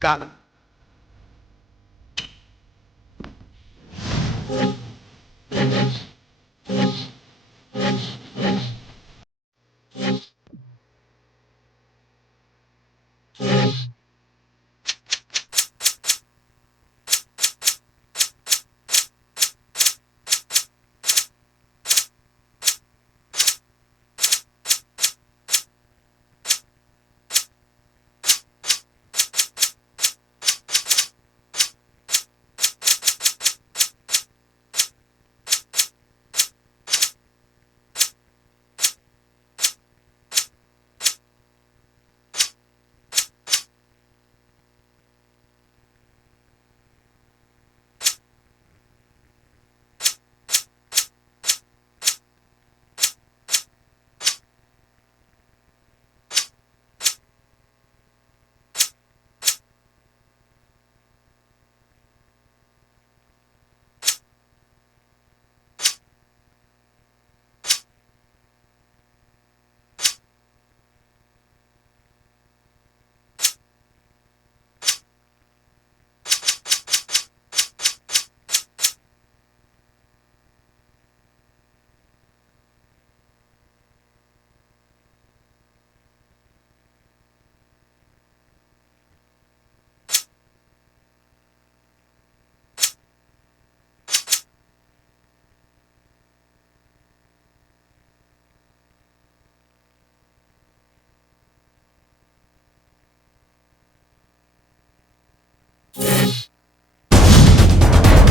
Got it.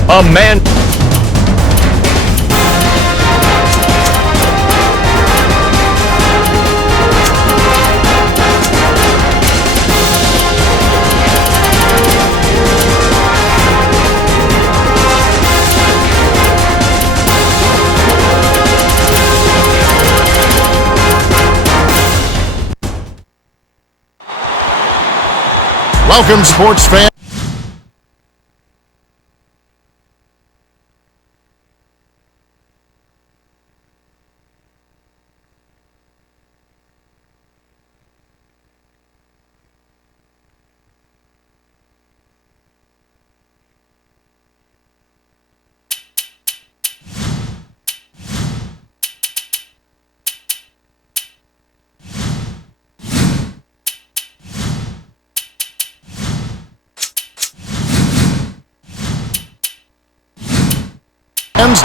A man. Welcome, sports fans.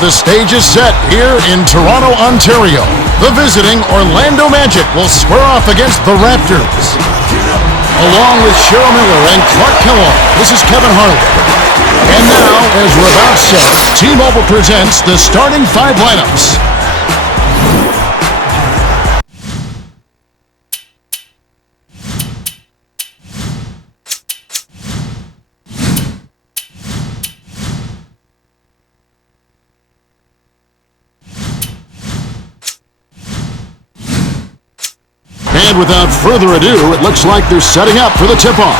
The stage is set here in Toronto, Ontario. The visiting Orlando Magic will square off against the Raptors. Along with Cheryl Miller and Clark Kellogg, this is Kevin Harlan. And now, as we're about set, T-Mobile presents the starting five lineups. And without further ado, it looks like they're setting up for the tip-off.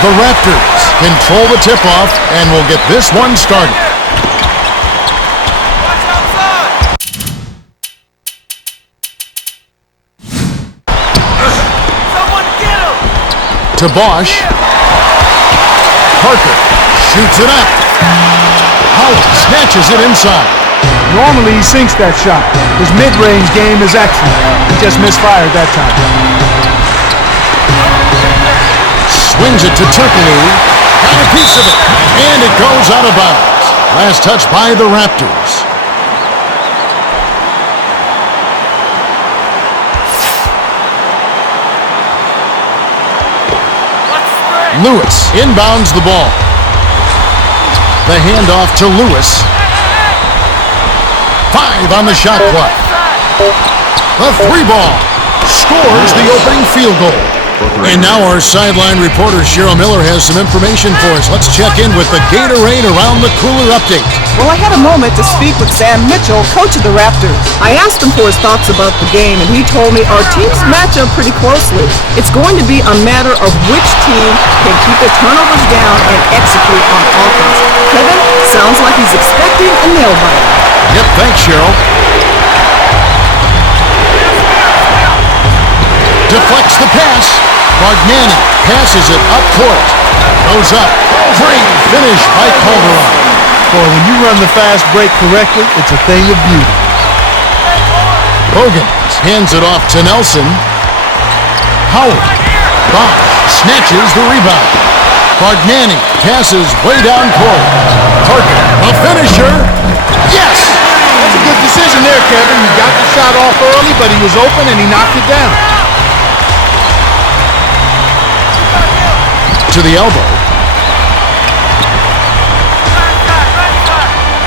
The Raptors control the tip-off and will get this one started. Someone get him! To Bosch. Parker shoots it up. Howard snatches it inside. Normally he sinks that shot. His mid-range game is excellent. He just misfired that time. Swings it to Turkoglu. Got a piece of it. And it goes out of bounds. Last touch by the Raptors. Lewis inbounds the ball. The handoff to Lewis. 5 on the shot clock. The 3-ball scores the opening field goal. And now our sideline reporter Cheryl Miller has some information for us. Let's check in with the Gatorade Around the Cooler update. Well, I had a moment to speak with Sam Mitchell, coach of the Raptors. I asked him for his thoughts about the game, and he told me our teams match up pretty closely. It's going to be a matter of which team can keep the turnovers down and execute on offense. Kevin, sounds like he's expecting a nail biter. Yep, thanks, Cheryl. deflects the pass. Bargnani passes it up court. Goes up. Great finish by Calderon. Boy, when you run the fast break correctly, it's a thing of beauty. Bogan hands it off to Nelson. Howard. Bosch snatches the rebound. Bargnani passes way down court. Parker, a finisher. Yes! That's a good decision there, Kevin. He got the shot off early, but he was open and he knocked it down. To the elbow.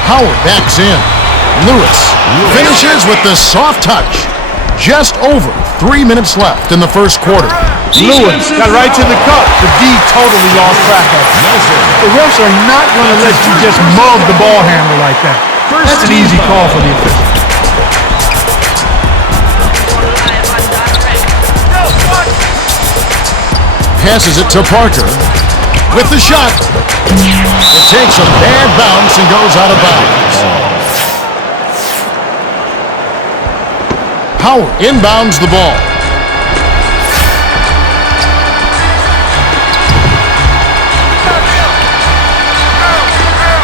Howard backs in. Lewis finishes with the soft touch. Just over 3 minutes left in the first quarter. Lewis got right to the cup. The D totally lost track of it. The refs are not going to let you just mug the ball handler like that. That's an easy call for the official. Passes it to Parker with the shot. It takes a bad bounce and goes out of bounds. Howard inbounds the ball.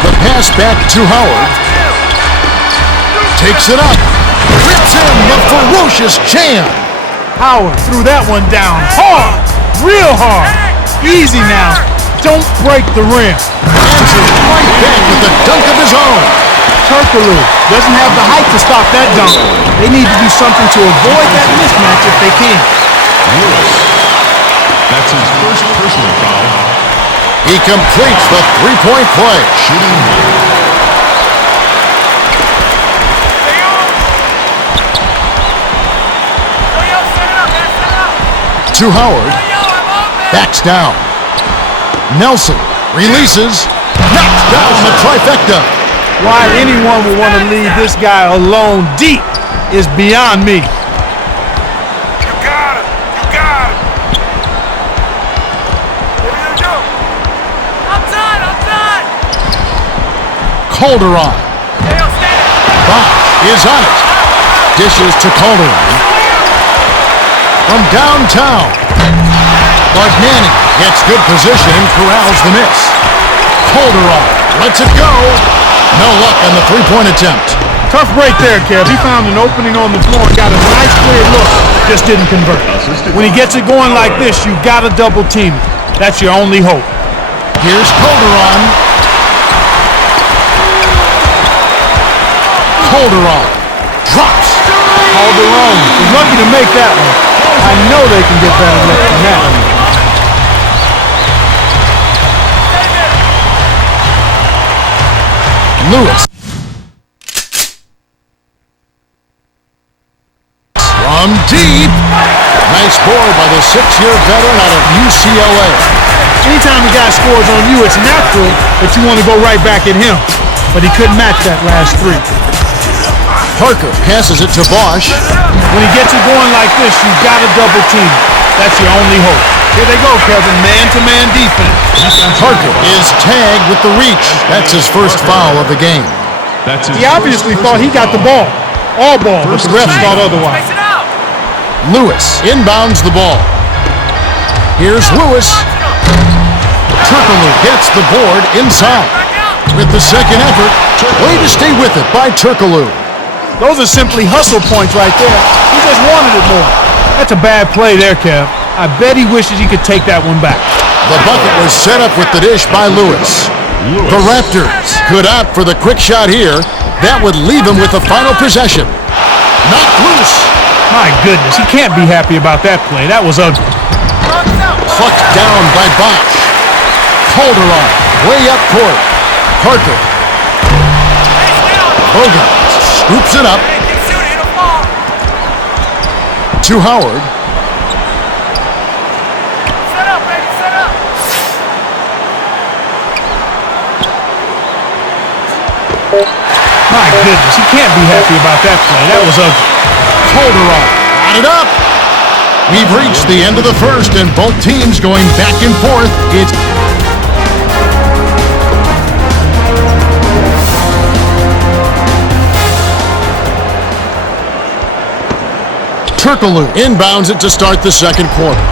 The pass back to Howard. Takes it up. Rips in the ferocious jam. Howard threw that one down hard, real hard. Easy now. Don't break the rim. Answers right back with a dunk of his own. Turkoglu doesn't have the height to stop that dunk. They need to do something to avoid that mismatch if they can. Lewis. That's his first personal foul. He completes the three-point play. Shooting one. To Howard. Backs down. Nelson releases. Knocks down the trifecta. Why anyone would want to leave this guy alone deep is beyond me. You got him. You got him. What are you doing? I'm done. Calderon. Bosch is on it. Dishes to Calderon. From downtown. Bargnani gets good position and corrals the miss. Calderon lets it go. No luck on the three-point attempt. Tough break there, Kev. He found an opening on the floor and got a nice clear look. Just didn't convert. When he gets it going like this, you got to double team it. That's your only hope. Here's Calderon. Calderon drops. Calderon was lucky to make that one. I know they can get better looks than that. Lewis. From deep. Nice board by the 6-year veteran out of UCLA. Anytime a guy scores on you, it's natural that you want to go right back at him. But he couldn't match that last three. Parker passes it to Bosch. When he gets it going like this, you've got to double team. That's your only hope. Here they go, Kevin. Man-to-man defense. Parker is tagged with the reach. That's his first foul of the game. He obviously thought he got the ball. All ball, but the refs thought otherwise. Lewis inbounds the ball. Here's Lewis. Turkoglu gets the board inside. With the second effort, way to stay with it by Turkoglu. Those are simply hustle points right there. He just wanted it more. That's a bad play there, Kev. I bet he wishes he could take that one back. The bucket was set up with the dish by Lewis. The Raptors could opt for the quick shot here. That would leave him with the final possession. Knocked loose. My goodness, he can't be happy about that play. That was ugly. Plucked down by Bosch. Calderon, way up court. Parker. Bogan scoops it up. To Howard. Set up, baby, set up. My goodness, he can't be happy about that play. That was ugly. Calderon got it up. We've reached the end of the first, and both teams going back and forth. It's Turkoglu inbounds it to start the second quarter.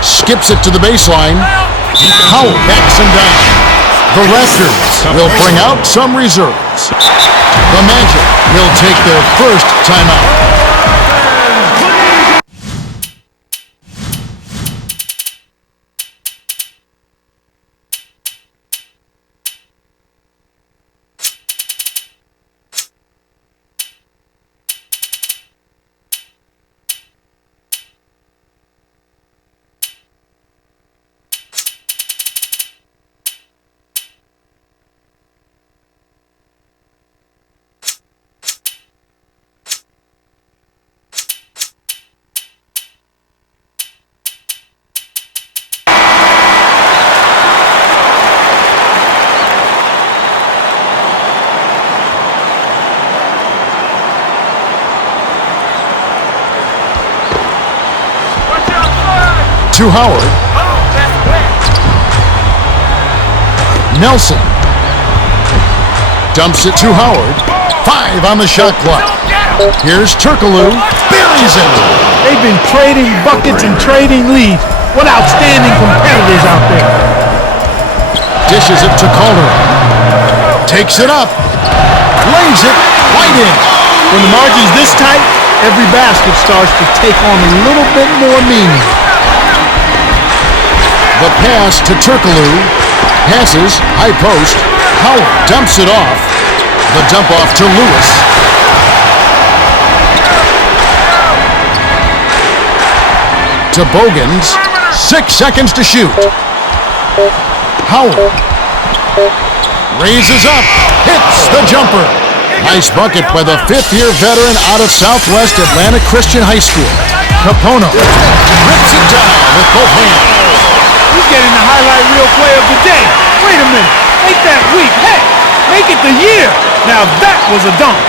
Skips it to the baseline. Howell backs him down. The Raptors will bring out some reserves. The Magic will take their first timeout. To Howard. Nelson. Dumps it to Howard. 5 on the shot clock. Here's Turkoglu. Buries it. They've been trading buckets and trading leads. What outstanding competitors out there. Dishes it to Calderon. Takes it up. Lays it right in. When the margin's this tight, every basket starts to take on a little bit more meaning. The pass to Turkoglu. Passes, high post. Howard dumps it off. The dump off to Lewis. To Bogans. 6 seconds to shoot. Howard. Raises up. Hits the jumper. Nice bucket by the 5th-year veteran out of Southwest Atlanta Christian High School. Capono rips it down with both hands. He's getting the highlight reel play of the day. Wait a minute. Make that week. Heck, make it the year. Now that was a dunk.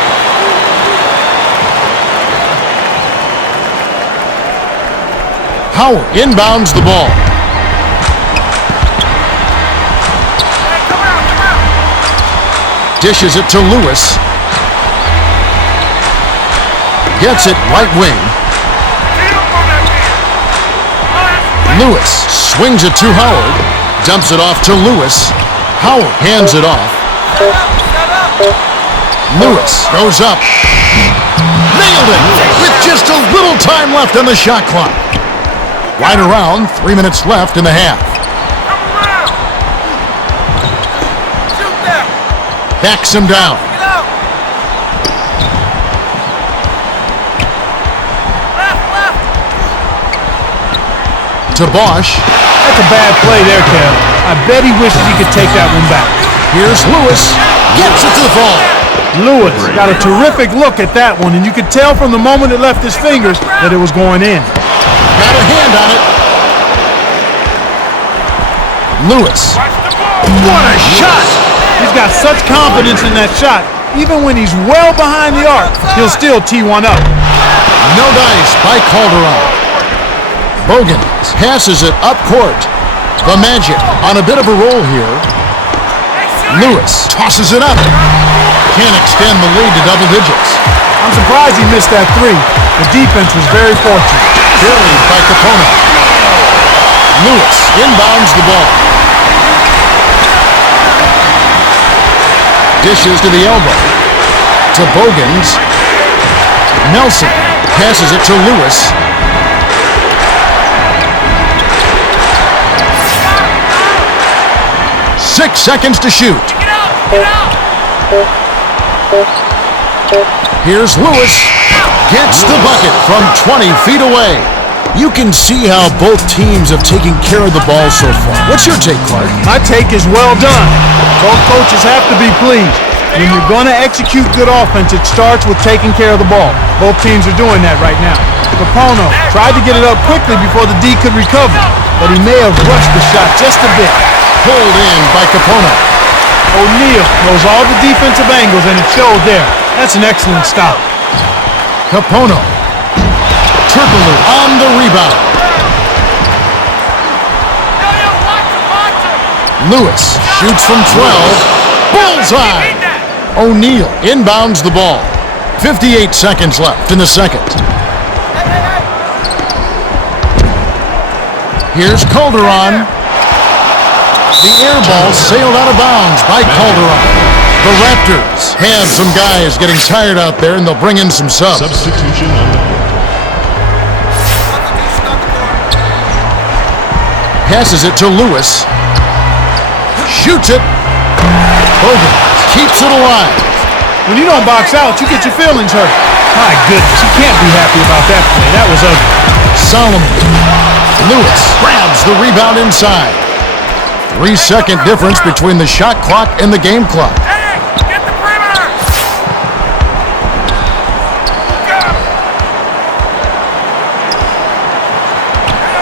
Howard inbounds the ball. Dishes it to Lewis. Gets it right wing. Lewis swings it to Howard. Dumps it off to Lewis. Howard hands it off. Lewis goes up. Nailed it with just a little time left on the shot clock. Right around 3 minutes left in the half. Backs him down. To Bosch. That's a bad play there, Kev. I bet he wishes he could take that one back. Here's Lewis. Gets it to the ball. Lewis got a terrific look at that one, and you could tell from the moment it left his fingers that it was going in. Got a hand on it. Lewis. What a shot! He's got such confidence in that shot. Even when he's well behind the arc, he'll still tee one up. No dice by Calderon. Bogans passes it up court. The Magic on a bit of a roll here. Lewis tosses it up. Can't extend the lead to double digits. I'm surprised he missed that three. The defense was very fortunate. Carried by Capono. Lewis inbounds the ball. Dishes to the elbow. To Bogans. Nelson passes it to Lewis. 6 seconds to shoot. Here's Lewis. Gets the bucket from 20 feet away. You can see how both teams have taken care of the ball so far. What's your take, Clark? My take is well done. Both coaches have to be pleased. When you're going to execute good offense, it starts with taking care of the ball. Both teams are doing that right now. Capono tried to get it up quickly before the D could recover, but he may have rushed the shot just a bit. Pulled in by Capono. O'Neal knows all the defensive angles, and it showed there. That's an excellent stop. Capono. Turkoglu on the rebound. Lewis shoots from 12. Bullseye! O'Neal inbounds the ball. 58 seconds left in the second. Here's Calderon. The air ball sailed out of bounds by Calderon. The Raptors have some guys getting tired out there, and they'll bring in some subs. Substitution on the court. Passes it to Lewis. Shoots it. Hogan keeps it alive. When you don't box out, you get your feelings hurt. My goodness, you can't be happy about that play. That was ugly. Solomon. Lewis grabs the rebound inside. 3-second difference between the shot clock and the game clock. Hey, get the perimeter! Go!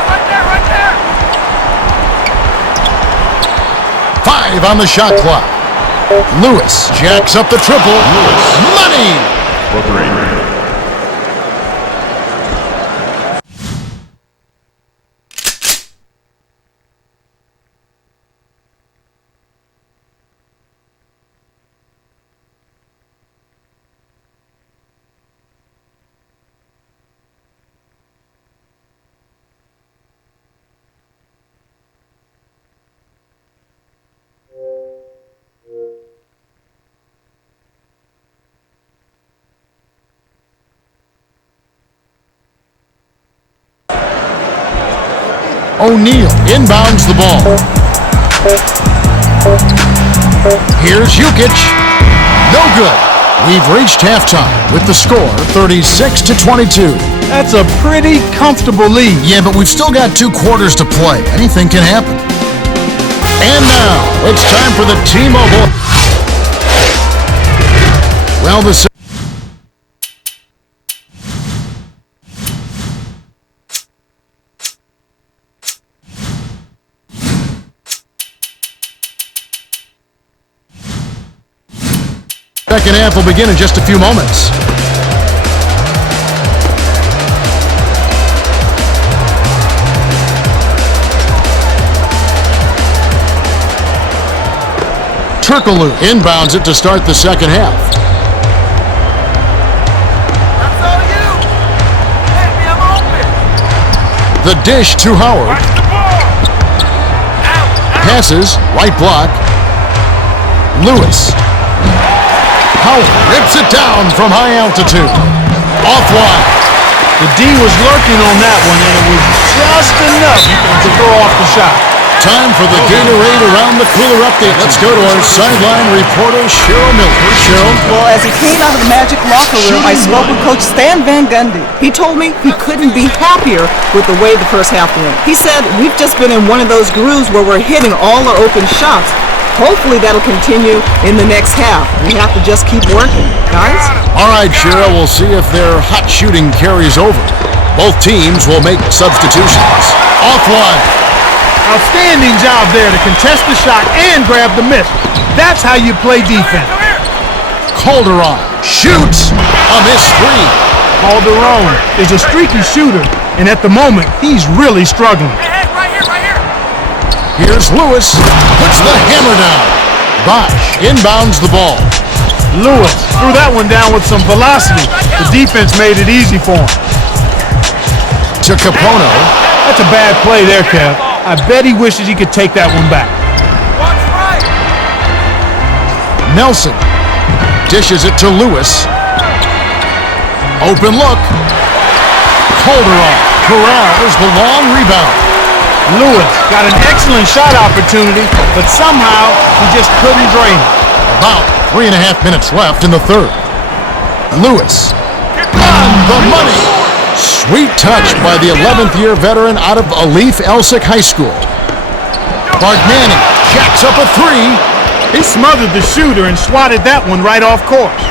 Right there, right there! 5 on the shot clock. Lewis jacks up the triple. Money! For 3. O'Neal inbounds the ball. Here's Jukic. No good. We've reached halftime with the score 36-22. That's a pretty comfortable lead. Yeah, but we've still got 2 quarters to play. Anything can happen. And now, it's time for the T-Mobile. Well, the second half will begin in just a few moments. Turkoglu inbounds it to start the second half. That's all you! Hit me, I'm open! The dish to Howard. Watch the ball! Out! Passes, right block. Lewis. Howard rips it down from high altitude. Offline. The D was lurking on that one, and it was just enough to throw off the shot. Time for the Gatorade Around the Cooler update. Let's go to our sideline reporter, Cheryl Miller. Cheryl? Well, as he came out of the Magic locker room, I spoke with Coach Stan Van Gundy. He told me he couldn't be happier with the way the first half went. He said, we've just been in one of those grooves where we're hitting all our open shots. Hopefully that'll continue in the next half. We have to just keep working, guys. All right, Cheryl, we'll see if their hot shooting carries over. Both teams will make substitutions. Offline. Outstanding job there to contest the shot and grab the miss. That's how you play defense. Calderon shoots a missed three. Calderon is a streaky shooter, and at the moment, he's really struggling. Hey, right here, right here! Here's Lewis, puts the hammer down. Bosch inbounds the ball. Lewis threw that one down with some velocity. The defense made it easy for him. To Capono. That's a bad play there, Kev. I bet he wishes he could take that one back. Watch right! Nelson dishes it to Lewis. Open look. Calderon corrals the long rebound. Lewis got an excellent shot opportunity, but somehow he just couldn't drain it. About 3.5 minutes left in the third. Lewis on the money. Sweet touch by the 11th year veteran out of Alif Elsik High School. Bargnani jacks up a three. He smothered the shooter and swatted that one right off course.